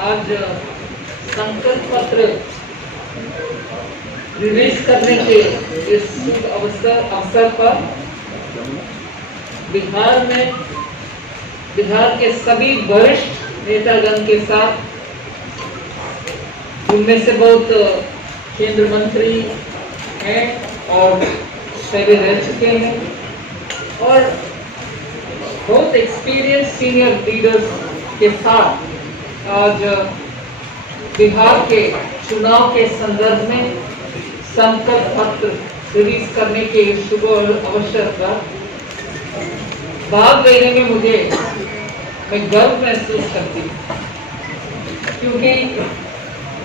आज संकल्प पत्र रिलीज करने के इस शुभ अवसर पर बिहार के सभी वरिष्ठ नेतागण के साथ, उनमें से बहुत केंद्र मंत्री हैं और पहले रह चुके हैं और बहुत एक्सपीरियंस सीनियर लीडर्स के साथ आज बिहार के चुनाव के संदर्भ में संकल्प पत्र रिलीज करने के शुभ अवसर पर भाग लेने में मैं गर्व महसूस करती हूँ, क्योंकि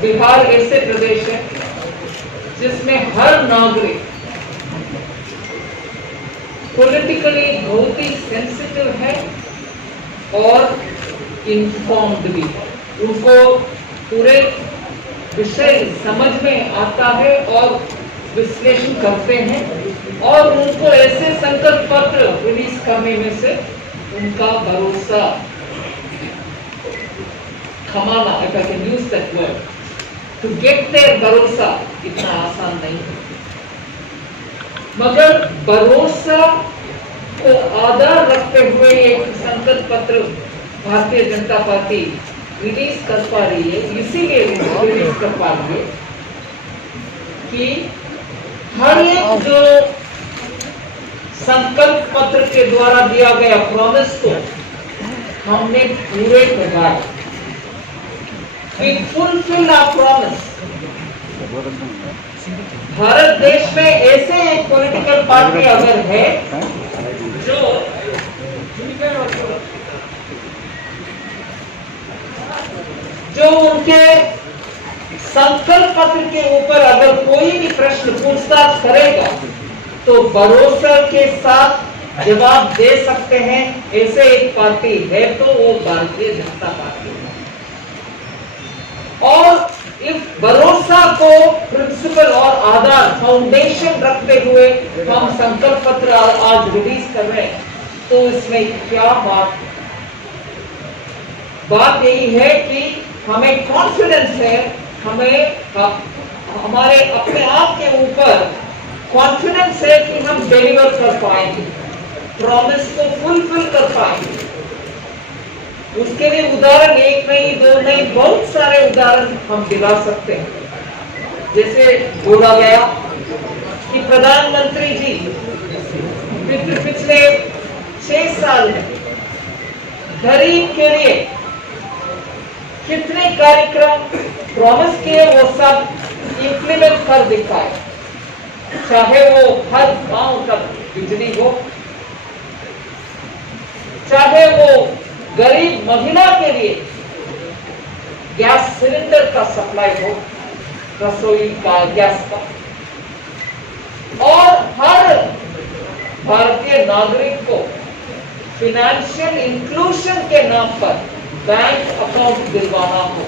बिहार ऐसे प्रदेश है जिसमें हर नागरिक पॉलिटिकली बहुत ही सेंसिटिव है और इन्फॉर्म्ड भी है। उनको पूरे विषय समझ में आता है और विश्लेषण करते हैं और उनको ऐसे संकल्प पत्र रिलीज करने में से उनका भरोसा कमाना, if I can use that word, to get their भरोसा इतना आसान नहीं है। मगर भरोसा को आधार रखते हुए एक संकल्प पत्र भारतीय जनता पार्टी रिलीज कर पा रही है, इसीलिए रिलीज कर पा रही है कि हर एक जो संकल्प पत्र के द्वारा दिया गया प्रॉमिस को हमने पूरे करवाया। We fulfill our promise। Bharat देश में ऐसे एक पॉलिटिकल पार्टी अगर है जो उनके संकल्प पत्र के ऊपर अगर कोई भी प्रश्न पूछताछ करेगा तो भरोसा के साथ जवाब दे सकते हैं, ऐसे एक पार्टी है तो वो भारतीय जनता पार्टी है। और इस भरोसा को प्रिंसिपल और आधार फाउंडेशन रखते हुए हम संकल्प पत्र आज रिलीज कर रहे हैं, तो इसमें क्या बात यही है कि हमें कॉन्फिडेंस है, हमें हमारे अपने आप के ऊपर कॉन्फिडेंस है कि हम डिलीवर कर पाएंगे, प्रॉमिस को फुलफिल कर पाएंगे। उसके लिए उदाहरण एक नहीं, दो नहीं, बहुत सारे उदाहरण हम दिला सकते हैं। जैसे बोला गया कि प्रधानमंत्री जी पिछले 6 साल में गरीब के लिए कितने कार्यक्रम प्रॉमिस किए वो सब इंप्लीमेंट कर दिखाए, चाहे वो हर गांव तक बिजली हो, चाहे वो गरीब महिला के लिए गैस सिलेंडर का सप्लाई हो, रसोई का गैस का, और हर भारतीय नागरिक को फिनेंशियल इंक्लूजन के नाम पर बैंक अकाउंट दिलवाना हो।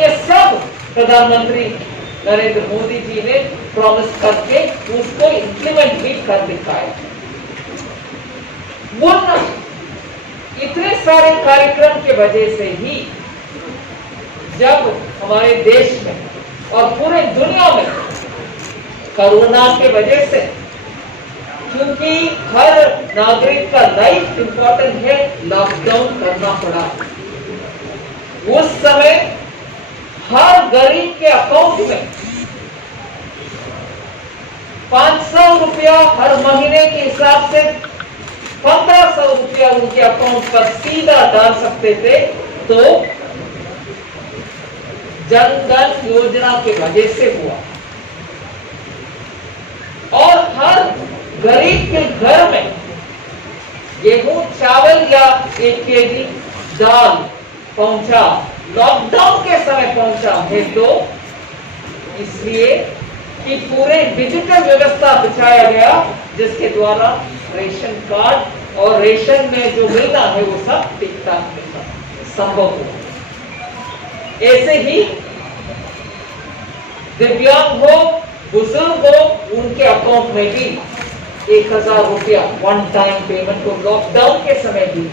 ये सब प्रधानमंत्री नरेंद्र मोदी जी ने प्रॉमिस करके उसको इंप्लीमेंट भी कर दिखाया। वो इतने सारे कार्यक्रम के वजह से ही जब हमारे देश में और पूरे दुनिया में कोरोना के वजह से, क्योंकि हर नागरिक का लाइफ इंपॉर्टेंट है, लॉकडाउन करना पड़ा। उस समय हर गरीब के अकाउंट में 500 रुपया हर महीने के हिसाब से 1500 रुपया उनके अकाउंट पर सीधा डाल सकते थे। तो जन धन योजना के वजह से हुआ और हर गरीब के घर में गेहूं चावल या 1 केजी दाल पहुंचा, लॉकडाउन के समय पहुंचा है, तो इसलिए कि पूरे डिजिटल व्यवस्था बिछाया गया जिसके द्वारा रेशन कार्ड और रेशन में जो मिलना है वो सब ठीक-ठाक मिलना संभव हो। ऐसे ही दिव्यांग हो, बुजुर्ग हो, उनके अकाउंट में भी 1000 रुपया वन टाइम पेमेंट को लॉकडाउन के समय दी।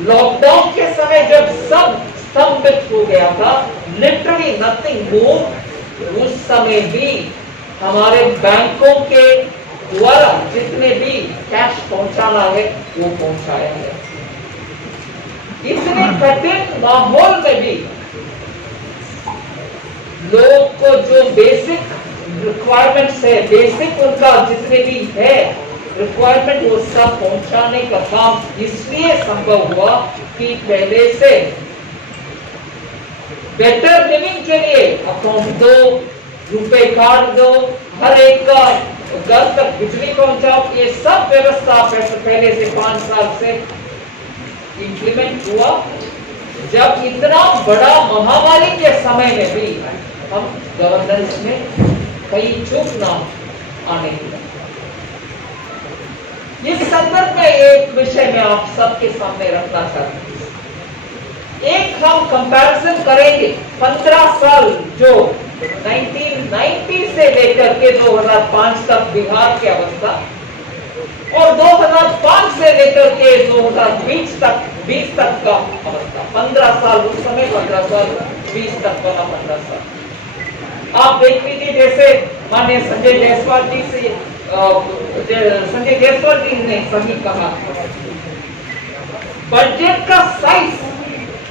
लॉकडाउन के समय जब सब स्तंभित हो गया था, लिटरली नथिंग मूव, उस समय भी हमारे बैंकों के द्वारा जितने भी कैश पहुंचाना है वो पहुंचाया है। इतने कठिन माहौल में भी लोगों को जो बेसिक रिक्वायरमेंट्स है, बेसिक उनका जितने भी है रिक्वायरमेंट, वो सब पहुंचाने का काम इसलिए संभव हुआ कि पहले से बेटर लिविंग के लिए अकाउंट दो, रुपए कार्ड दो, हर एक का घर तक बिजली पहुंचाओ, ये सब व्यवस्था पहले से 5 साल से इंप्लीमेंट हुआ। जब इतना बड़ा महामारी के समय में भी हम गवर्नेंस में कहीं चूक ना आने की। इस संदर्भ में एक विषय में आप सबके सामने रखना चाहते हैं। एक हम कंपैरिजन करेंगे 15 साल जो 1990 से लेकर के 2005 तक बिहार की अवस्था और 2005 से लेकर के 2020 तक का अवस्था। 15 साल उस समय, 15 साल 20 तक वाला 15 साल आप देख लीजिए। जैसे माननीय संजय जायसवाल जी ने सही कहा, बजट का साइज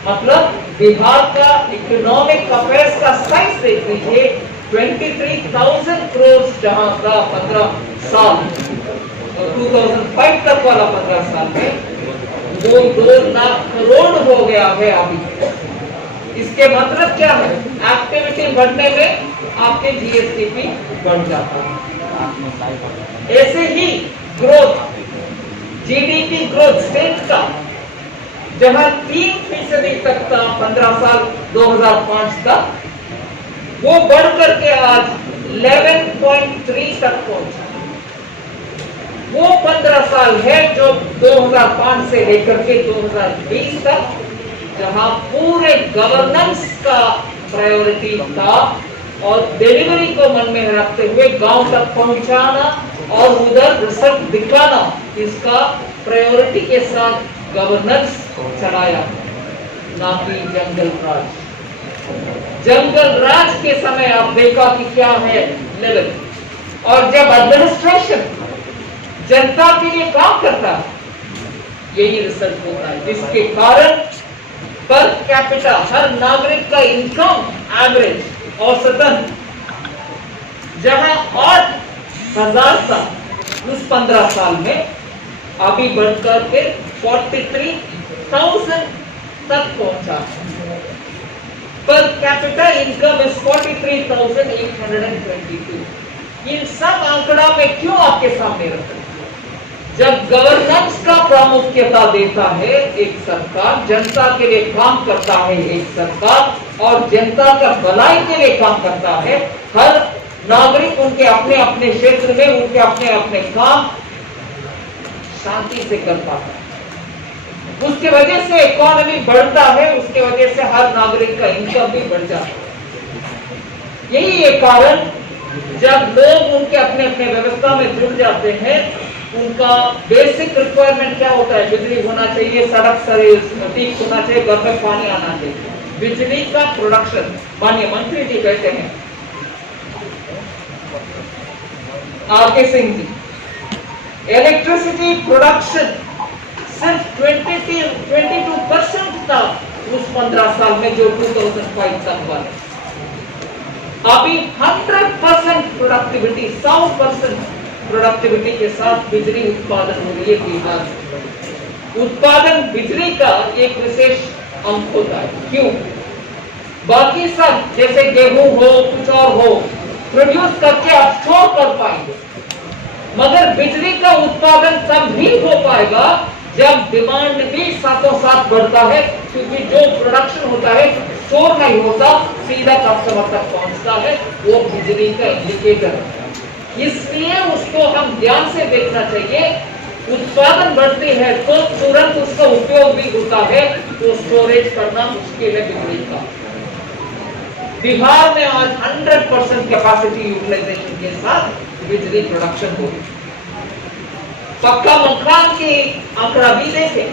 मतलब बिहार का इकोनॉमिक अफेयर्स का साइज देख लीजिए। 23,000 करोड़ जहां का 15 साल 2005 तक वाला 15 साल में वो 2 लाख करोड़ हो गया है अभी। इसके मतलब क्या है? एक्टिविटी बढ़ने में आपके जीएसटी भी बढ़ जाता है। ऐसे ही ग्रोथ, जीडीपी ग्रोथ स्टेट का जहां 3% तक था 15 साल 2005 तक, वो बढ़ करके आज 11.3 तक पहुंचा। वो 15 साल है जो 2005 से लेकर के 2020 तक, जहां पूरे गवर्नेंस का प्रायोरिटी था और डिलीवरी को मन में रखते हुए गांव तक पहुंचाना और उधर रिजल्ट दिखाना, इसका प्रायोरिटी के साथ गवर्नेंस चलाया, ना कि जंगल राज। जंगल राज के समय आप देखा कि क्या है लेवल, और जब एडमिनिस्ट्रेशन जनता के लिए काम करता है यही रिजल्ट होता है, जिसके कारण पर कैपिटा हर नागरिक का इनकम एवरेज औसतन जहां 8,000 था उस 15 साल में, अभी बढ़कर के 43,000 तक पहुंचा। Per capita income is 43,822। इन सब आंकड़ा में क्यों आपके सामने रखा? जब गवर्नेंस का प्रामुख्यता देता है एक सरकार, जनता के लिए काम करता है एक सरकार, और जनता का भलाई के लिए काम करता है, हर नागरिक उनके अपने अपने क्षेत्र में उनके अपने अपने काम शांति से कर पाता है, उसके वजह से इकोनॉमी बढ़ता है, उसके वजह से हर नागरिक का इनकम भी बढ़ जाता है। यही एक कारण, जब लोग उनके अपने अपने व्यवस्था में जुड़ जाते हैं, उनका बेसिक रिक्वायरमेंट क्या होता है? बिजली होना चाहिए, सड़क ठीक होना चाहिए, घर में पानी आना चाहिए। बिजली का प्रोडक्शन, माननीय मंत्री जी कहते हैं, R K Singh ji, electricity production सिर्फ 22% था उस 15 साल में जो 2005 तक हुआ। अभी 100% प्रोडक्टिविटी, 100% प्रोडक्टिविटी के साथ बिजली उत्पादन हो रही है बिहार। उत्पादन बिजली का एक विशेष अंक होता है। क्यों? बाकी सब जैसे गेहूं हो, कुछ और हो, प्रोड्यूस करके आप स्टोर कर पाएंगे, मगर बिजली का उत्पादन तब भी हो पाएगा जब डिमांड भी साथों साथ बढ़ता है, क्योंकि जो प्रोडक्शन होता है स्टोर नहीं होता, सीधा कस्टमर तक पहुंचता है, वो बिजली का इंडिकेटर है। इसलिए उसको हम ध्यान से देखना चाहिए। उत्पादन बढ़ती है तो तुरंत उसका उपयोग भी होता है, तो स्टोरेज करना मुश्किल है बिजली का। बिहार में आज 100% कैपेसिटी यूटिलाइजेशन के साथ बिजली प्रोडक्शन हो रही है। पक्का मकान की आंकड़ा भी देखें,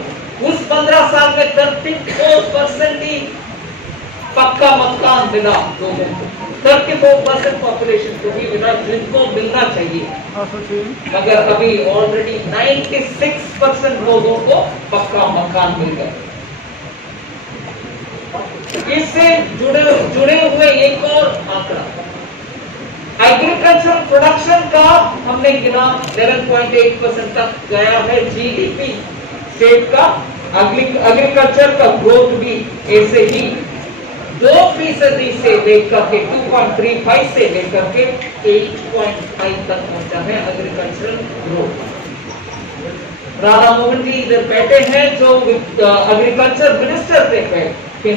उस 15 साल में 34% ही पक्का मकान मिला लोगों को। 34% पॉपुलेशन को भी मिला जिनको मिलना चाहिए, मगर अभी ऑलरेडी 96% लोगों को पक्का मकान मिल गया। इससे जुड़े हुए एक और आंकड़ा, एग्रीकल्चर प्रोडक्शन का हमने गिना 11.8% तक गया है जीडीपी स्टेट का। एग्रीकल्चर का ग्रोथ भी ऐसे ही 2% से लेकर के 2.35 से लेकर के 8.5 तक पहुंचा है एग्रीकल्चरल ग्रोथ। राधा मोहन जी इधर बैठे हैं जो एग्रीकल्चर मिनिस्टर थे,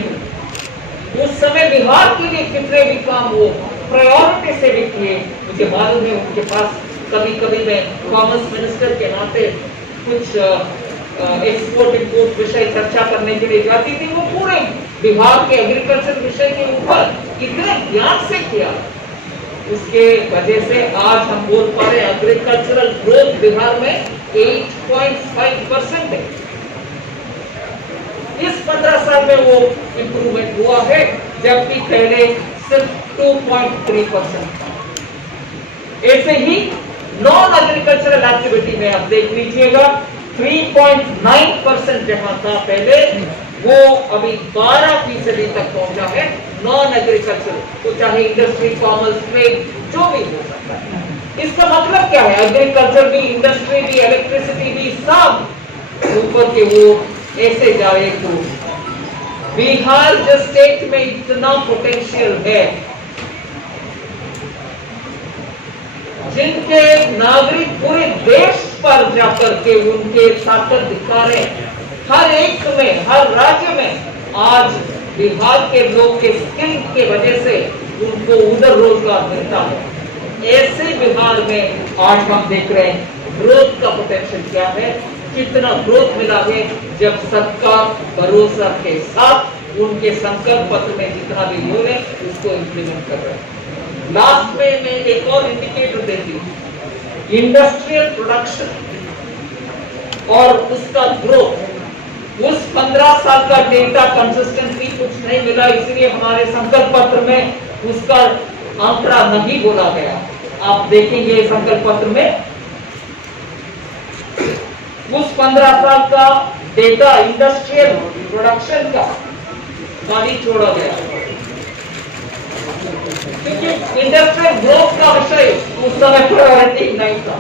उस समय बिहार के लिए कितने भी काम वो प्रायोरिटी से भी किए। मुझे मालूम है उनके पास कभी मैं कॉमर्स मिनिस्टर के नाते कुछ एक्सपोर्ट इंपोर्ट विषय चर्चा करने के लिए जाती थी। वो पूरे बिहार के एग्रीकल्चर विषय के ऊपर इतने ज्ञान से किया, उसके वजह से आज हम बोल पा रहे एग्रीकल्चरल ग्रोथ बिहार में 8.5% है। इस 15 साल में वो इंप्रूवमेंट हुआ है, जबकि पहले सिर्फ 2.3% था। ऐसे ही नॉन एग्रीकल्चरल एक्टिविटी में आप देख लीजिएगा 3.9% जहां था पहले, वो अभी 12% तक पहुंचा है नॉन एग्रीकल्चर। तो चाहे इंडस्ट्री, कॉमर्स, ट्रेड जो भी हो सकता है। इसका मतलब क्या है, एग्रीकल्चर भी, इंडस्ट्री भी, इलेक्ट्रिसिटी भी, सब ऊपर के वो ऐसे जाए तो बिहार जिस स्टेट में इतना पोटेंशियल है, जिनके नागरिक पूरे देश पर जाकर के उनके ताकत दिखा रहे हैं, हर एक में, हर राज्य में आज बिहार के लोग के स्किल के वजह से उनको उधर रोजगार मिलता है। ऐसे बिहार में आज हम देख रहे हैं ग्रोथ का पोटेंशियल क्या है, कितना ग्रोथ मिला है जब सबका भरोसा के साथ उनके संकल्प पत्र में जितना भी बोले उसको इंप्लीमेंट कर रहे हैं। लास्ट में मैं एक और इंडिकेटर देती हूँ, इंडस्ट्रियल प्रोडक्शन और उसका ग्रोथ। उस 15 साल का डेटा कंसिस्टेंटली कुछ नहीं मिला, इसलिए हमारे संकल्प पत्र में उसका आंकड़ा नहीं बोला गया। आप देखेंगे संकल्प पत्र में उस 15 साल का डेटा इंडस्ट्रियल प्रोडक्शन का नहीं छोड़ा गया, क्योंकि इंडस्ट्रियल ग्रोथ का विषय उस समय प्रायोरिटी नहीं था।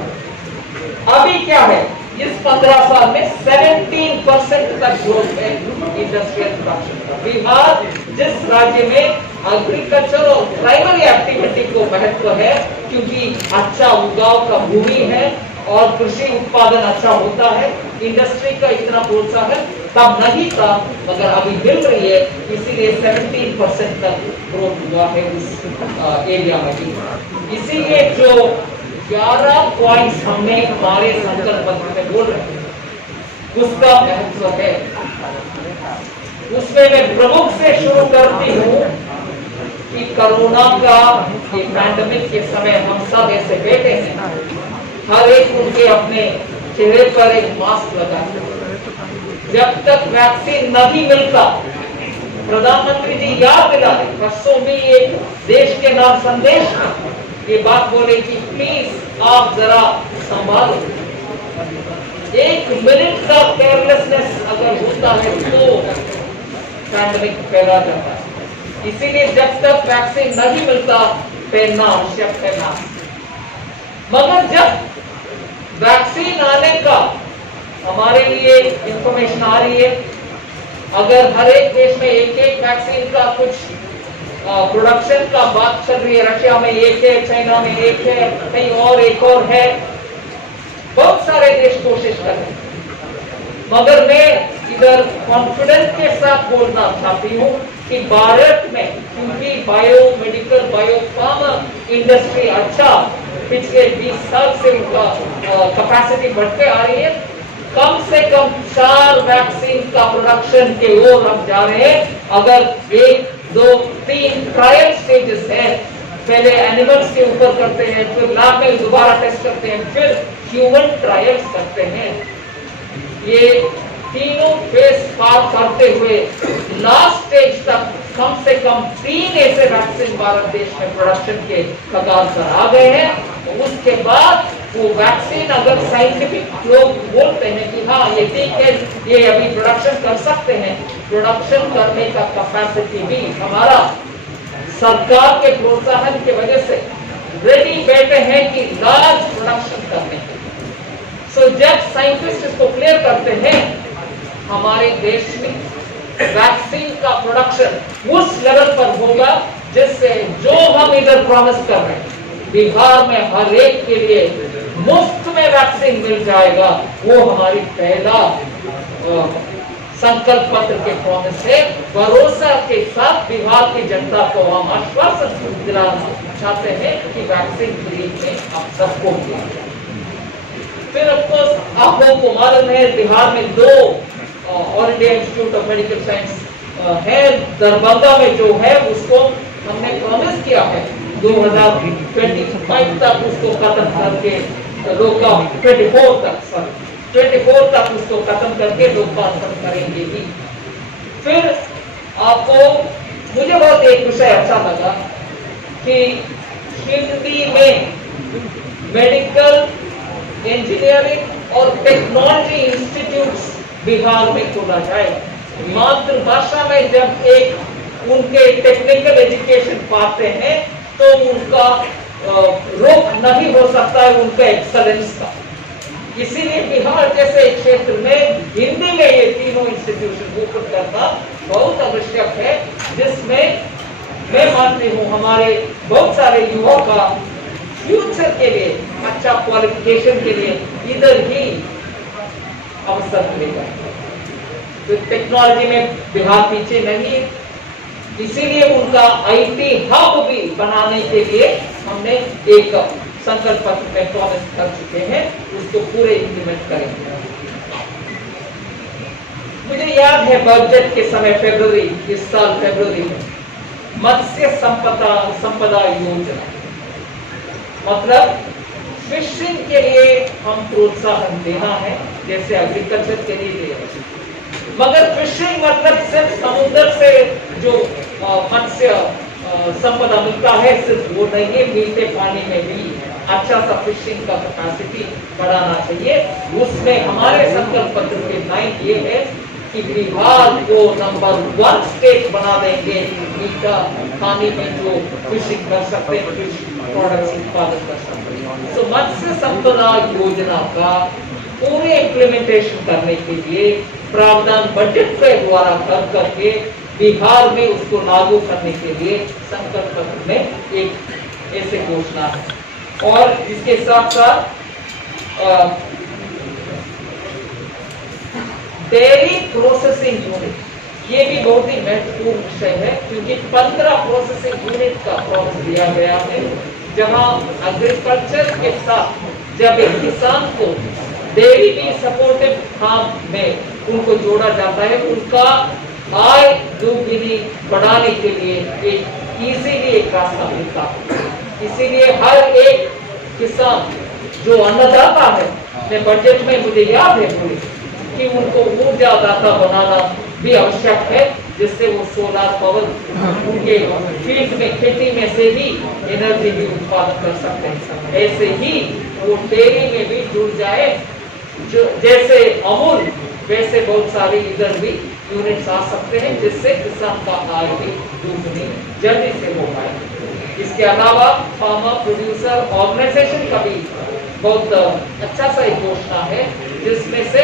अभी क्या है, इस 15 साल में 17% तक ग्रोथ है इंडस्ट्रियल प्रोडक्शन का। बिहार जिस राज्य में एग्रीकल्चर और प्राइमरी एक्टिविटी को महत्व है, क्योंकि अच्छा उगाव का भूमि है और कृषि उत्पादन अच्छा होता है, इंडस्ट्री का इतना प्रोत्साहन तब नहीं था, मगर अभी मिल रही है, इसीलिए 17% तक ग्रोथ हुआ है उस एरिया में। इसीलिए जो 11 पॉइंट्स हमने हमारे संकल्प पत्र में बोल रहे हैं, उसका महत्व है। उसमें मैं प्रमुख से शुरू करती हूँ कि कोरोना का ये पैंडेमिक के समय हम सब ऐसे बैठे हैं, हर एक उनके अपने चेहरे पर एक मास्क लगा है। जब तक वैक्सीन नहीं मिलता, प्रधानमंत्री जी याद दिलाए, परसों भी एक देश के नाम संदेश में ये बात बोले कि प्लीज आप जरा संभालो। एक मिनट का केयरलेसनेस अगर होता है तो पैंडेमिक फैला जाता है। इसीलिए जब तक वैक्सीन नहीं मिलता, पहनना आवश्यक है मास्क। मगर जब वैक्सीन आने का हमारे लिए इंफॉर्मेशन आ रही है, अगर हर एक देश में एक एक वैक्सीन का कुछ प्रोडक्शन का बात चल रही है, रशिया में एक है, चाइना में एक है, कहीं और एक और है, बहुत सारे देश कोशिश कर रहे हैं। मगर मैं इधर कॉन्फिडेंस के साथ बोलना चाहती हूँ कि भारत में, क्योंकि बायोमेडिकल बायोफार्मा इंडस्ट्री अच्छा पिछले 20 साल से उनका कैपेसिटी बढ़ते आ रही है, कम से कम 4 वैक्सीन का प्रोडक्शन के ओर हम जा रहे हैं। अगर 1, 2, 3 ट्रायल स्टेजेस है, पहले एनिमल्स के ऊपर करते हैं, फिर लैब में दोबारा टेस्ट करते हैं, फिर ह्यूमन ट्रायल्स करते हैं। ये तीनों फेस पार करते हुए लास्ट स्टेज तक कम से कम 3 ऐसे वैक्सीन भारत देश में प्रोडक्शन के कगार पर आ गए हैं। उसके बाद वो वैक्सीन अगर साइंटिफिक लोग बोलते हैं कि हाँ ये ठीक है, ये अभी प्रोडक्शन कर सकते हैं, प्रोडक्शन करने का कैपेसिटी भी हमारा सरकार के प्रोत्साहन की वजह से रेडी बैठे हैं कि लार्ज प्रोडक्शन करने के। सो जब साइंटिस्ट इसको क्लियर करते हैं, हमारे देश में वैक्सीन का प्रोडक्शन उस लेवल पर होगा जिससे जो हम इधर प्रॉमिस कर रहे हैं, बिहार में हर एक के लिए मुफ्त में वैक्सीन मिल जाएगा, वो हमारी पहला संकल्प पत्र के प्रॉमिस है। भरोसा के साथ बिहार की जनता को हम आश्वासन दिलाना चाहते हैं कि वैक्सीन फ्री में आप सबको मिलेगा। फिर ऑफकोर्स आप लोगों को मालूम है बिहार में 2 all India institute of medical science है। दरभंगा में जो है उसको हमने प्रॉमिस किया है 2025 तक उसको खत्म करके रोका, 24 तक उसको खत्म करके लोकार्पण करेंगे ही। फिर आपको मुझे बहुत एक विषय अच्छा लगा कि हिंदी में मेडिकल इंजीनियरिंग और टेक्नोलॉजी इंस्टीट्यूट्स बिहार में खोला जाए। मातृभाषा में जब एक उनके टेक्निकल एजुकेशन पाते हैं तो उनका रोक नहीं हो सकता है उनका एक्सलेंस का। इसीलिए बिहार जैसे क्षेत्र में हिंदी में ये तीनों इंस्टीट्यूशन ओपन करना बहुत आवश्यक है, जिसमें मैं मानती हूँ हमारे बहुत सारे युवाओं का फ्यूचर के लिए, अच्छा क्वालिफिकेशन के लिए इधर ही अवसर मिलेगा। तो टेक्नोलॉजी में बिहार पीछे नहीं है, इसीलिए उनका आईटी हब भी बनाने के लिए हमने एक संकल्प पत्र में प्रॉमिस कर चुके हैं, उसको पूरे इंप्लीमेंट करेंगे। मुझे याद है बजट के समय फरवरी, इस साल फरवरी में मत्स्य संपदा योजना, मतलब फिशिंग के लिए हम प्रोत्साहन देना है, जैसे एग्रीकल्चर के लिए दे रहे हैं। मगर फिशिंग मतलब सिर्फ समुद्र से जो मत्स्य संपदा मिलता है सिर्फ वो नहीं है, मीठे पानी में भी अच्छा सा फिशिंग का कैपेसिटी बढ़ाना चाहिए। उसमें हमारे संकल्प पत्र के लाइन ये है कि बिहार को नंबर 1 स्टेट बना देंगे मीठा पानी में जो फिशिंग कर सकते हैं, फिश प्रोडक्ट्स उत्पादन कर सकते हैं। तो मत्स्य संपदा योजना का पूरे इम्प्लीमेंटेशन करने के लिए प्रावधान बजट के द्वारा कर करके बिहार में उसको लागू करने के लिए संकल्प पत्र में एक ऐसे घोषणा है। और इसके साथ साथ डेयरी प्रोसेसिंग यूनिट, ये भी बहुत ही महत्वपूर्ण विषय है, क्योंकि 15 प्रोसेसिंग यूनिट का प्रॉमिस दिया गया है, जहां एग्रीकल्चर के साथ जब एक किसान को डेयरी भी सपोर्टिव फार्म में उनको जोड़ा जाता है, उनका आय दोगुनी बढ़ाने के लिए एक इजीली एक रास्ता मिलता है। इसीलिए हर एक किसान जो अन्नदाता है, मैं बजट में मुझे याद है पूरी कि उनको ऊर्जादाता बनाना भी आवश्यक है, जिससे वो सोलर पावर उनके फील्ड में खेती में से भी एनर्जी भी उत्पादन कर सकते हैं। ऐसे ही वो डेयरी में भी जुड़ जाए, जो जैसे अमूल वैसे बहुत सारे इधर भी यूनिट्स आ सकते हैं, जिससे किसान का आय भी दोगुनी जल्दी से हो पाए। इसके अलावा फार्मर प्रोड्यूसर ऑर्गेनाइजेशन का भी बहुत अच्छा सा एक घोषणा है, जिसमें से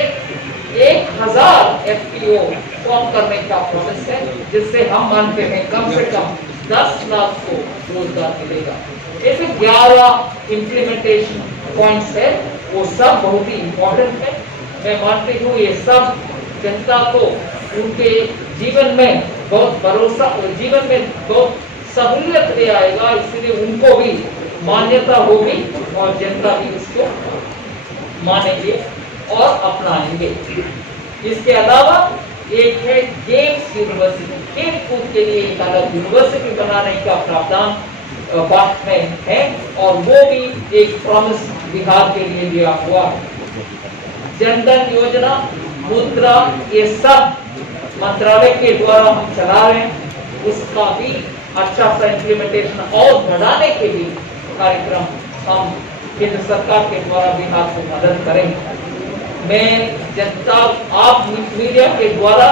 1000 FPO फॉर्म करने का प्रोसेस है, जिससे हम मानते हैं कम से कम 10 लाख को रोजगार मिलेगा। ऐसे 11 इम्प्लीमेंटेशन पॉइंट्स है, वो सब बहुत ही इम्पोर्टेंट है। मैं मानती हूँ ये सब जनता को उनके जीवन में बहुत भरोसा, जीवन में बहुत सहूलियत ले आएगा, इसलिए उनको भी मान्यता होगी और जनता भी उसको मानेंगे और अपनाएंगे। इसके अलावा एक है गेम्स यूनिवर्सिटी, खेल कूद के लिए एक अलग यूनिवर्सिटी बनाने का प्रावधान बात में है, और वो भी एक प्रॉमिस बिहार के लिए दिया हुआ है। जनधन योजना मुद्रा, ये सब मंत्रालय के द्वारा हम चला रहे हैं। उसका भी अच्छा सा इम्प्लीमेंटेशन और बढ़ाने के लिए कार्यक्रम हम केंद्र सरकार के द्वारा बिहार को मदद करेंगे। मैं जनता, आप मीडिया के द्वारा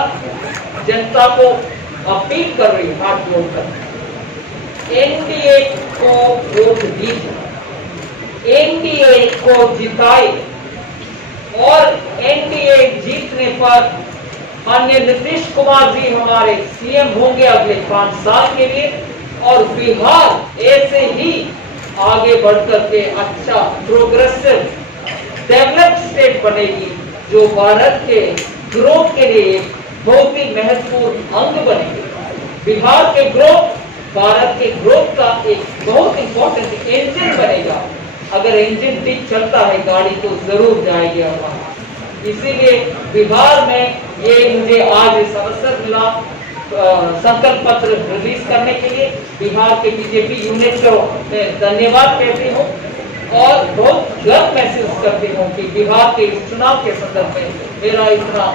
जनता को अपील कर रही हूँ हाथ जोड़कर, एनडीए को वोट दीजिए, एनडीए को जिताए और एनडीए जीतने पर माननीय नीतीश कुमार जी हमारे सीएम होंगे अगले 5 साल के लिए और बिहार ऐसे ही आगे बढ़कर के अच्छा प्रोग्रेसिव डेवलप स्टेट बनेगी, जो भारत के ग्रोथ के लिए बहुत ही महत्वपूर्ण अंग बनेगी। बिहार के ग्रोथ भारत के ग्रोथ का एक बहुत इंपॉर्टेंट इंजन बनेगा। अगर इंजन ठीक चलता है गाड़ी तो जरूर जाएगी वहां। इसीलिए बिहार में ये मुझे आज इस अवसर मिला संकल्प पत्र रिलीज करने के लिए। बिहार के बीजेपी यूनिट को मैं धन्यवाद कहती हूँ और बहुत गर्व महसूस करती हूँ कि बिहार के इस चुनाव के संदर्भ में मेरा इतना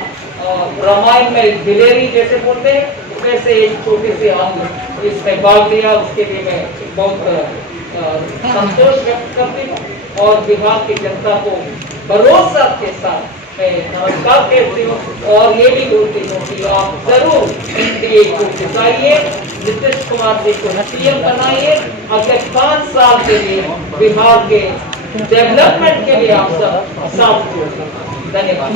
रामायण में दिलेरी जैसे बोलते हैं वैसे एक छोटे से अंग इसमें भाग लिया, उसके लिए मैं बहुत संतोष व्यक्त करती हूँ और बिहार की जनता को भरोसा के साथ मैं नमस्कार कहती हूँ और ये भी बोलती हूँ कि आप जरूर एनडीए को जिताइए, नीतीश कुमार जी को सीएम बनाइए। अगले 5 साल के लिए बिहार के डेवलपमेंट के लिए आप सब साथ जोड़िए। धन्यवाद।